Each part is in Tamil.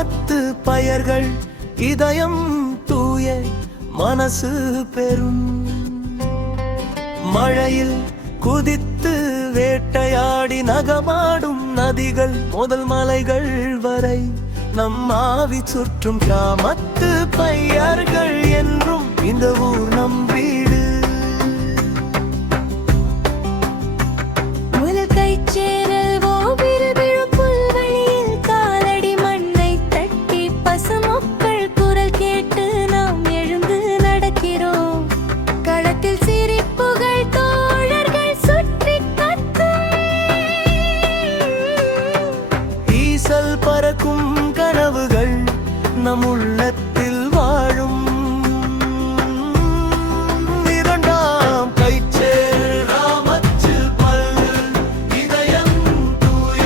கிராமத்து பயர்கள் இதயம் தூய மனசு பெறும். மழையில் குதித்து வேட்டையாடி நகமாடும் நதிகள் முதல் மலைகள் வரை நம் ஆவி சுற்றும். கிராமத்து பையர்கள் என்றும் இந்த ஊர் நம் வீடு. பறக்கும் கனவுகள் நம் உள்ளத்தில் வாழும். இரண்டாம் கைச்சேர் கிராமத்து பல் இதயம் தூய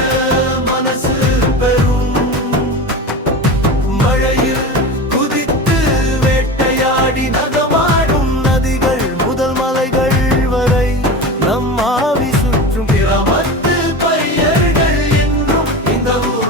மனசு பெறும். மழையில் குதித்து வேட்டையாடி நகமாடும் நதிகள் முதல் மலைகள் வரை நம் ஆவி சுற்றும். கிராமத்து பையர்கள் என்றும் இந்த ஊர்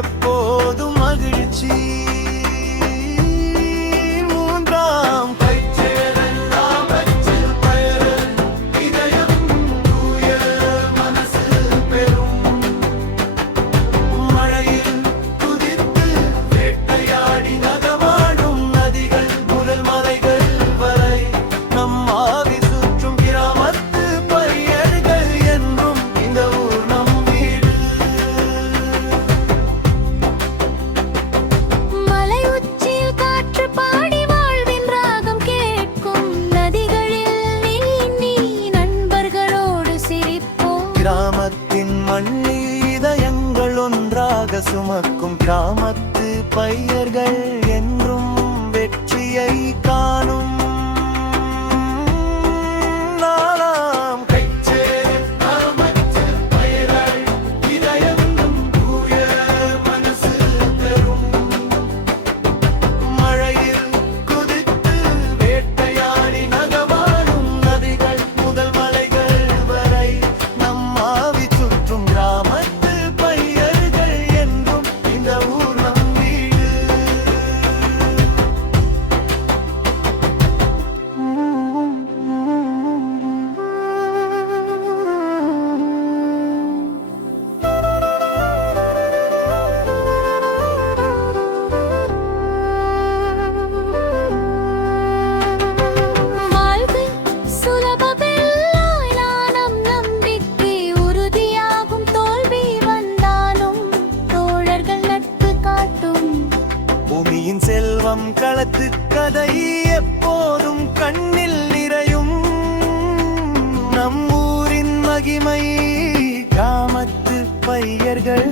எப்போதும் மகிழ்ச்சி. மூன்றாம் கைச்சேரல் கிராமத்து பயர்கள் இதயம் தூய மனசு பெறும். மழையில் குதித்து வேட்டையாடி நகமாடும் நதிகள் முதல் மலைகள் வரை நம் ஆவி சுற்றும். கிராமத்து பையர்கள் என்றும் இந்த ஊர் நம் வீடு. கிராமத்தின் மண்ணில் இதயங்கள் ஒன்றாக சுமக்கும். கிராமத்து பையர்கள் என்றும் வெற்றியை காணும். நாலாம் கைச்சேர் கிராமத்து பையர்கள் இதயம் தூய மனசு பெறும். மழையில் குதித்து வேட்டையாடி நகமாடும் நதிகள் முதல் மலைகள் வரை நம் ஆவி சுற்றும். கிராமத்து பையர்கள் என்றும் இந்த ஊர் நம் வீடு. பூமியின் செல்வம் களத்து கதை எப்போதும் கண்ணில் நிறையும். நம் ஊரின் மகிமை கிராமத்து பையர்கள்